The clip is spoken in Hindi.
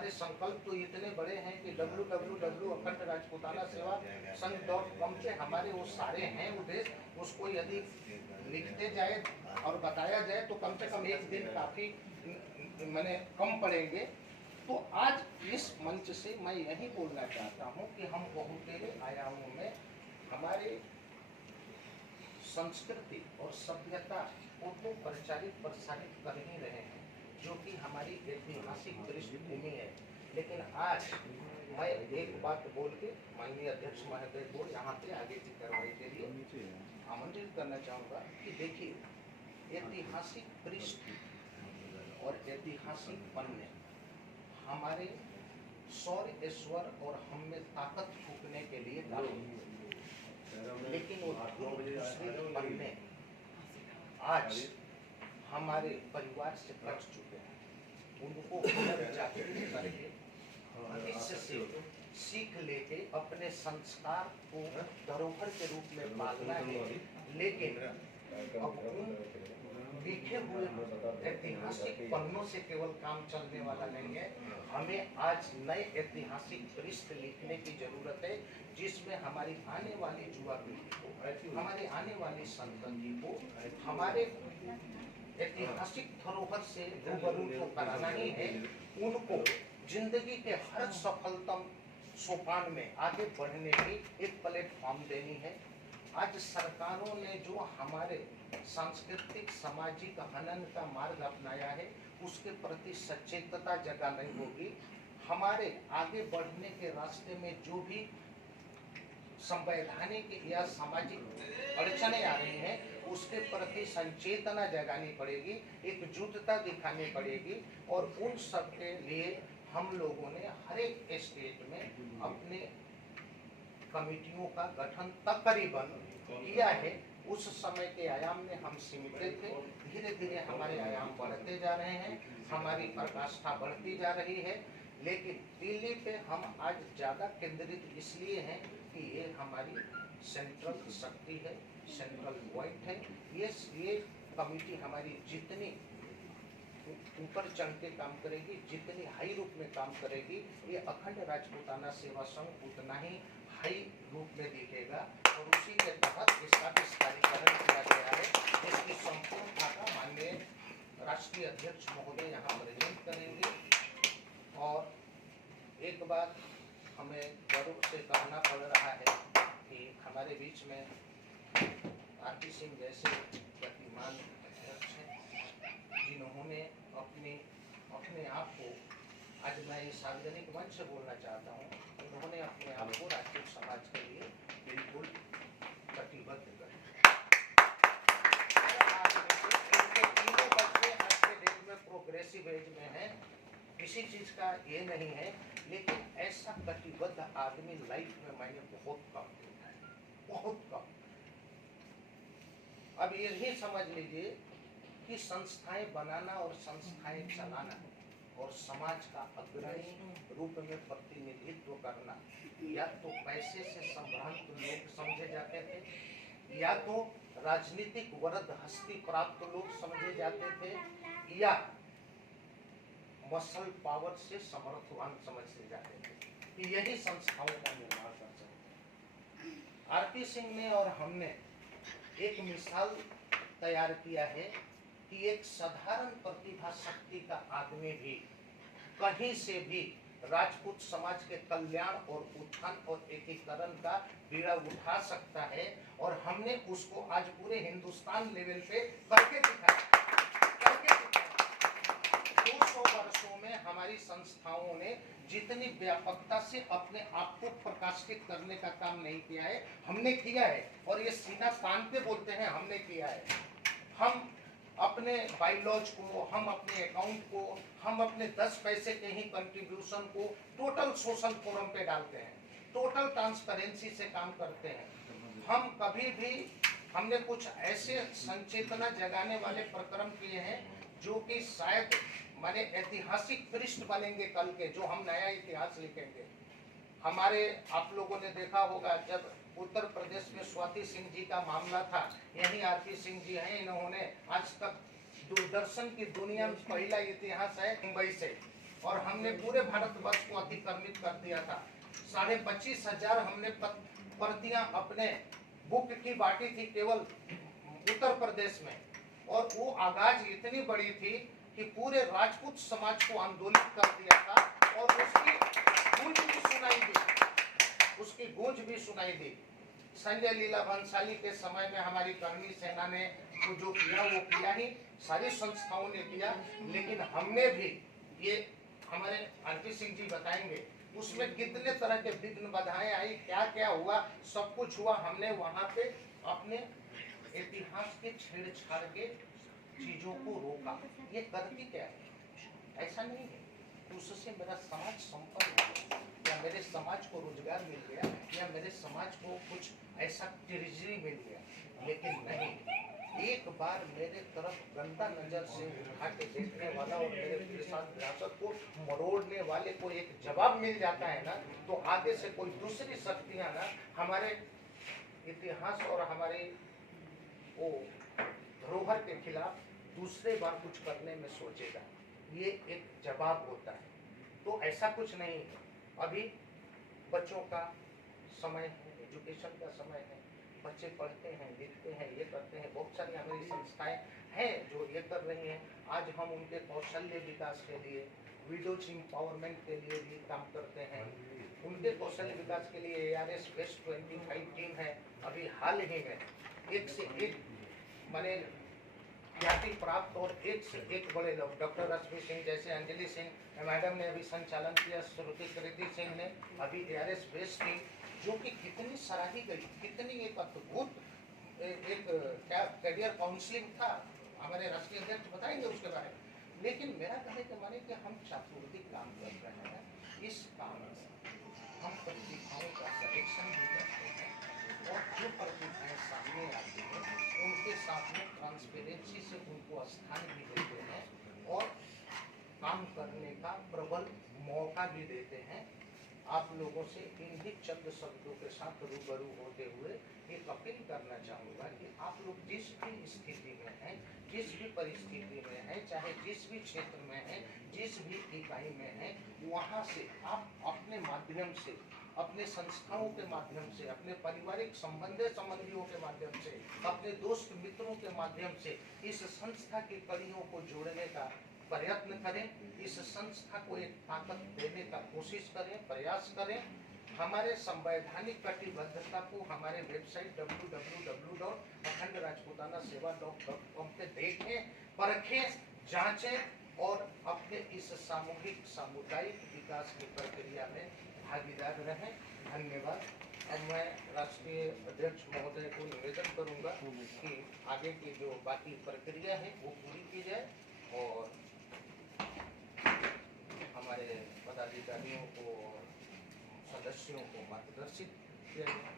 हमारे संकल्प तो इतने बड़े हैं कि www अखंड राजपूताना सेवा संघ.com पे हमारे वो सारे हैं उद्देश्य, उसको यदि लिखते जाए और बताया जाए तो कम से कम एक दिन काफी मैंने कम पड़ेंगे। तो आज इस मंच से मैं यही बोलना चाहता हूँ कि हम बहुतेरे आयामों में हमारे संस्कृति और सभ्यता को तो प्रचारित प्रसारित कर ही रहे हैं, जो कि हमारी ऐतिहासिक पृष्ठभूमि है। लेकिन आज मैं एक बात बोल के माननीय अध्यक्ष महोदय को यहाँ पे आगे की कार्रवाई के लिए आमंत्रित करना चाहूँगा कि देखिए, ऐतिहासिक पृष्ठ और ऐतिहासिक पन्ने हमारे शौर्य, ऐश्वर्य और हम में ताकत फूकने के लिए डाले, लेकिन वो दूसरे पन्ने आज हमारे परिवार से कट चुके हैं। उनको पुनर्जागृत करके भविष्य से सीख लेके अपने संस्कार को धरोहर के रूप में पालना है। लेकिन अब उन लिखे हुए ऐतिहासिक पन्नों से केवल काम चलने वाला नहीं है। हमें आज नए ऐतिहासिक पृष्ठ लिखने की जरूरत है, जिसमें हमारी आने वाली युवा पीढ़ी को, हमारी आने वाली संतति को हमारे ऐतिहासिक धरोहर से रूबरू तो कराना ही है, उनको जिंदगी के हर सफलतम सोपान में आगे बढ़ने की एक प्लेटफॉर्म देनी है। आज सरकारों ने जो हमारे सांस्कृतिक सामाजिक हनन का मार्ग अपनाया है, उसके प्रति सचेतता जगा नहीं होगी। हमारे आगे बढ़ने के रास्ते में जो भी संवैधानिक या सामाजिक अड़चने आ रही हैं, उसके प्रति संचेतना जगानी पड़ेगी, एकजुटता दिखानी पड़ेगी। और उन सब के लिए हम लोगों ने हर एक स्टेट में अपने कमिटियों का गठन तकरीबन किया है। उस समय के आयाम में हम सीमित थे, धीरे धीरे हमारे आयाम बढ़ते जा रहे हैं, हमारी प्रकाष्ठा बढ़ती जा रही है। लेकिन दिल्ली पे हम आज ज़्यादा केंद्रित इसलिए हैं कि ये हमारी सेंट्रल शक्ति है, सेंट्रल पॉइंट है। ये कमिटी हमारी जितनी ऊपर चढ़ के काम करेगी, जितनी हाई रूप में काम करेगी, ये अखंड राजपूताना सेवा संघ उतना ही हाई रूप में दिखेगा। और उसी के तहत इसका विस्तारीकरण किया गया है, जिसकी संपूर्ण खाका माननीय राष्ट्रीय अध्यक्ष महोदय यहाँ प्रेजेंट करेंगे। और एक बात हमें गर्व से कहना पड़ रहा है कि हमारे बीच में आरपी सिंह जैसे गतिमान अध्यक्ष हैं, जिन्होंने अपने आप को, आज मैं इस सार्वजनिक मंच से बोलना चाहता हूँ, उन्होंने अपने आप को राजपूत समाज के लिए बिल्कुल कटिबद्ध कर तीनों बच्चे आज के डेट में प्रोग्रेसिव एज में हैं, किसी चीज का ये नहीं है। लेकिन ऐसा कटिबद्ध आदमी लाइफ में मैंने बहुत कम देखा है, बहुत कम। अब यही समझ लीजिए कि संस्थाएं बनाना और संस्थाएं चलाना और समाज का अग्रणी रूप में प्रतिनिधित्व करना, या तो पैसे से संभ्रांत लोग समझे जाते थे, या तो राजनीतिक वरद हस्ती प्राप्त लोग समझे जाते थे, या मसल पावर से समर्थवान समझे जाते थे। यही संस्थाओं का निर्माण कर सकते। आरपी सिंह ने और हमने एक मिसाल तैयार किया है कि एक साधारण प्रतिभा शक्ति का आदमी भी कहीं से भी राजपूत समाज के कल्याण और उत्थान और एकीकरण का बीड़ा उठा सकता है। और हमने उसको आज पूरे हिंदुस्तान लेवल पे करके दिखाया। 200 वर्षों में हमारी संस्थाओं ने जितनी व्यापकता से अपने आप को प्रकाशित करने का काम नहीं किया है, हमने किया है। और ये सीना तान के बोलते हैं, हमने किया है। हम अपने बाइलॉज को, हम अपने अकाउंट को, हम अपने 10 पैसे के ही कंट्रीब्यूशन को टोटल सोशल फोरम पे डालते हैं, टोटल ट्रांसपेरेंसी से काम करते हैं। हम कभी भी, हमने कुछ ऐसे संचेतना जगाने वाले प्रक्रम किए हैं जो कि शायद हमारे ऐतिहासिक पृष्ठ बनेंगे कल के, जो हम नया इतिहास लिखेंगे। हमारे, आप लोगों ने देखा होगा, जब उत्तर प्रदेश में स्वाति सिंह जी का मामला था, यही आरपी सिंह जी हैं, इन्होंने आज तक दूरदर्शन की दुनिया में पहला इतिहास है मुंबई से, और हमने पूरे भारतवर्ष को अतिक्रमित कर दिया था। 25,500 हमने प्रतियां अपने बुक की बांटी थी केवल उत्तर प्रदेश में, और वो आगाज इतनी बड़ी थी कि पूरे राजपूत समाज को आंदोलित कर दिया था, और उसकी गूंज भी सुनाई दी, उसकी गूंज भी सुनाई दी। संजय लीला भंसाली के समय में हमारी कर्मी सेना ने जो किया वो किया ही, सारी संस्थाओं ने किया, लेकिन हमने भी, ये हमारे आरपी सिंह जी बताएंगे, उसमें कितने तरह के विघ्न बाधाएं आई, क्या क्या हुआ, सब कुछ हुआ। हमने वहां पे अपने इतिहास के छेड़छाड़ के चीजों को रोका। ये करती क्या है? ऐसा नहीं है उससे मेरा समाज संपन्न हो, या मेरे समाज को रोजगार मिल गया, या मेरे समाज को कुछ ऐसा ट्रेजरी मिल गया, लेकिन नहीं। एक बार मेरे तरफ गंदा नजर से उठा के देखने वाला और मेरे साथ विरासत को मरोड़ने वाले को एक जवाब मिल जाता है ना, तो आगे से कोई दूसरी शक्तियां ना हमारे इतिहास और हमारे वो धरोहर के खिलाफ दूसरे बार कुछ करने में सोचेगा। ये एक जवाब होता है। तो ऐसा कुछ नहीं है। अभी बच्चों का समय है, एजुकेशन का समय है, बच्चे पढ़ते हैं, लिखते हैं, ये करते हैं। बहुत सारी हमारी संस्थाएं हैं जो ये कर रही हैं। आज हम उनके कौशल्य विकास के लिए, विडोज एम्पावरमेंट के लिए भी काम करते हैं। उनके कौशल्य विकास के लिए ARS बेस्ट 25 टीम है। अभी हाल ही में एक से एक माने ख्याति प्राप्त और एक से एक बड़े लोग, डॉक्टर रश्मि सिंह जैसे, अंजलि सिंह मैडम ने अभी संचालन किया, श्रुति कृति सिंह ने अभी ARS बेस्ट टीम, जो कि कितनी सराही गई, कितनी एक अद्भुत एक क्या करियर काउंसलिंग था। हमारे राष्ट्रीय अध्यक्ष बताएंगे उसके बारे में। लेकिन मेरा कहने के माने कि हम चातुर्दिक काम कर रहे हैं। इस काम में हम प्रतिभाओं का सलेक्शन भी करते हैं, और जो प्रतिभाएं सामने आती हैं उनके साथ में ट्रांसपेरेंसी से उनको स्थान भी देते हैं, और काम करने का प्रबल मौका भी देते हैं। आप लोगों से इन्हीं चंद शब्दों के साथ रूबरू होते हुए एक अपील करना चाहूँगा कि आप लोग जिस भी स्थिति में हैं, जिस भी परिस्थिति में हैं, चाहे जिस भी क्षेत्र में हैं, जिस भी इकाई में हैं, वहाँ से आप अपने माध्यम से, अपने संस्थाओं के माध्यम से, अपने पारिवारिक संबंधियों के माध्यम से, अपने दोस्त मित्रों के माध्यम से इस संस्था की कड़ियों को जोड़ने का प्रयत्न करें। इस संस्था को एक ताकत देने का कोशिश करें, प्रयास करें। हमारे संवैधानिक कटिबद्धता को हमारे वेबसाइट www.अखंडराजपूतानासेवा.com पे देखें, परखें, जांचें और अपने इस सामूहिक सामुदायिक विकास की प्रक्रिया में भागीदार रहें। धन्यवाद। अब मैं राष्ट्रीय अध्यक्ष महोदय को निवेदन करूंगा कि आगे की जो बाकी प्रक्रिया है वो पूरी की जाए, और हमारे पदाधिकारियों को, सदस्यों को मार्गदर्शित किया जाए।